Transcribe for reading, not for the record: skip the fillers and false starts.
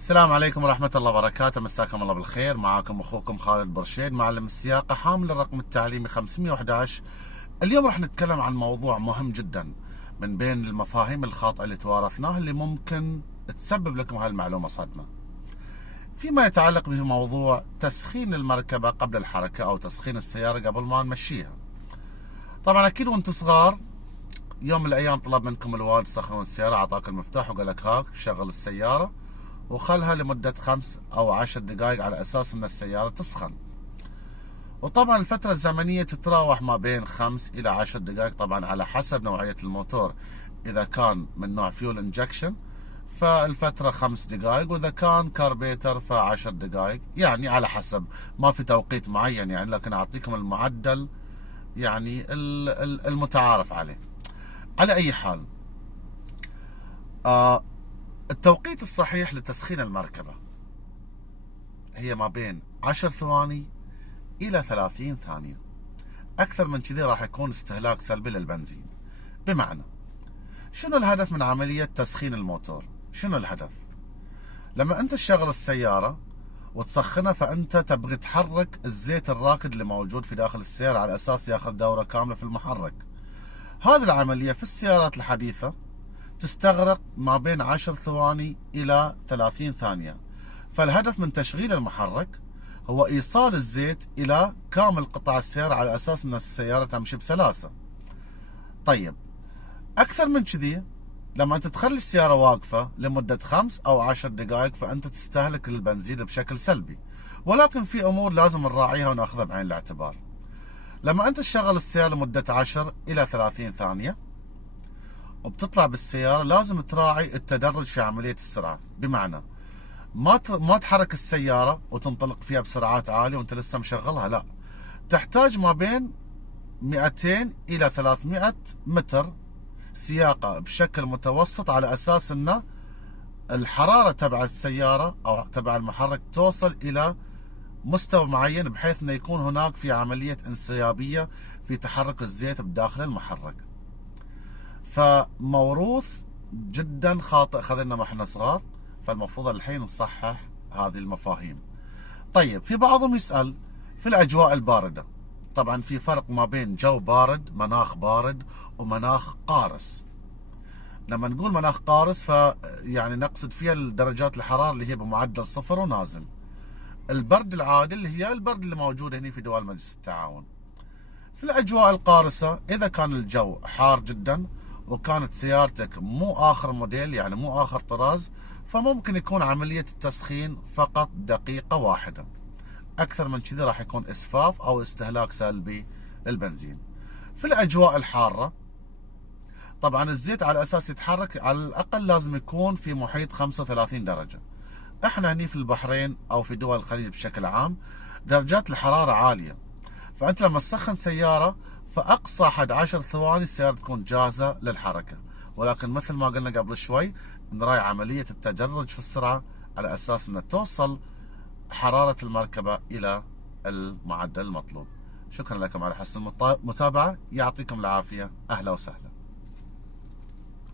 السلام عليكم ورحمة الله وبركاته، مساكم الله بالخير. معاكم أخوكم خالد برشيد، معلم السياقة، حامل الرقم التعليمي 511. اليوم راح نتكلم عن موضوع مهم جدا من بين المفاهيم الخاطئة اللي توارثناها، اللي ممكن تسبب لكم هالمعلومة صدمة فيما يتعلق بموضوع تسخين المركبة قبل الحركة أو تسخين السيارة قبل ما نمشيها. طبعا أكيد وأنتم صغار يوم من الأيام طلب منكم الوالد تسخنون السيارة، أعطاك المفتاح وقال لك هاك شغل السيارة وخلها لمدة 5 أو 10 دقائق على أساس أن السيارة تسخن. وطبعا الفترة الزمنية تتراوح ما بين 5 إلى 10 دقائق، طبعا على حسب نوعية الموتور. إذا كان من نوع فيول انجكشن فالفترة 5 دقائق، وإذا كان كاربيتر ف10 دقائق، يعني على حسب، ما في توقيت معين يعني، لكن أعطيكم المعدل يعني المتعارف عليه. على أي حال، التوقيت الصحيح لتسخين المركبة هي ما بين 10 ثواني إلى 30 ثانية. أكثر من كذي راح يكون استهلاك سلبي للبنزين. بمعنى، شنو الهدف من عملية تسخين الموتور؟ شنو الهدف؟ لما أنت تشغل السيارة وتسخنها، فأنت تبغي تحرك الزيت الراكد اللي موجود في داخل السيارة على أساس ياخذ دورة كاملة في المحرك. هذه العملية في السيارات الحديثة تستغرق ما بين 10 ثواني إلى 30 ثانية. فالهدف من تشغيل المحرك هو إيصال الزيت إلى كامل قطع السيارة على أساس أن السيارة تمشي بسلاسة. طيب، أكثر من كذي لما أنت تخلي السيارة واقفة لمدة 5 أو 10 دقائق فأنت تستهلك البنزين بشكل سلبي. ولكن في أمور لازم نراعيها ونأخذها بعين الاعتبار. لما أنت تشغل السيارة لمدة 10 إلى 30 ثانية وبتطلع بالسيارة، لازم تراعي التدرج في عملية السرعة. بمعنى، ما تحرك السيارة وتنطلق فيها بسرعات عالية وانت لسه مشغلها، لا، تحتاج ما بين 200 إلى 300 متر سياقة بشكل متوسط، على أساس أن الحرارة تبع السيارة أو تبع المحرك توصل إلى مستوى معين، بحيث أنه يكون هناك في عملية انسيابية في تحرك الزيت بداخل المحرك. فموروث جدا خاطئ خذلنا ما احنا صغار، فالمفروض الحين نصحح هذه المفاهيم. طيب، في بعضهم يسأل في الأجواء الباردة. طبعا في فرق ما بين جو بارد، مناخ بارد، ومناخ قارس. لما نقول مناخ قارس يعني نقصد فيها درجات الحرارة اللي هي بمعدل 0 ونازل. البرد العادي اللي هي البرد اللي موجود هنا في دول مجلس التعاون. في الأجواء القارسة، إذا كان الجو حار جدا وكانت سيارتك مو آخر موديل، يعني مو آخر طراز، فممكن يكون عملية التسخين فقط دقيقة واحدة. أكثر من كذا راح يكون إسفاف أو استهلاك سلبي للبنزين. في الأجواء الحارة، طبعا الزيت على أساس يتحرك على الأقل لازم يكون في محيط 35 درجة. احنا هني في البحرين أو في دول الخليج بشكل عام درجات الحرارة عالية، فأنت لما تسخن سيارة فأقصى حد 10 ثواني السيارة تكون جاهزة للحركة. ولكن مثل ما قلنا قبل شوي، نراعي عملية التدرج في السرعة على أساس أن توصل حرارة المركبة إلى المعدل المطلوب. شكرا لكم على حسن المتابعة، يعطيكم العافية، أهلا وسهلا.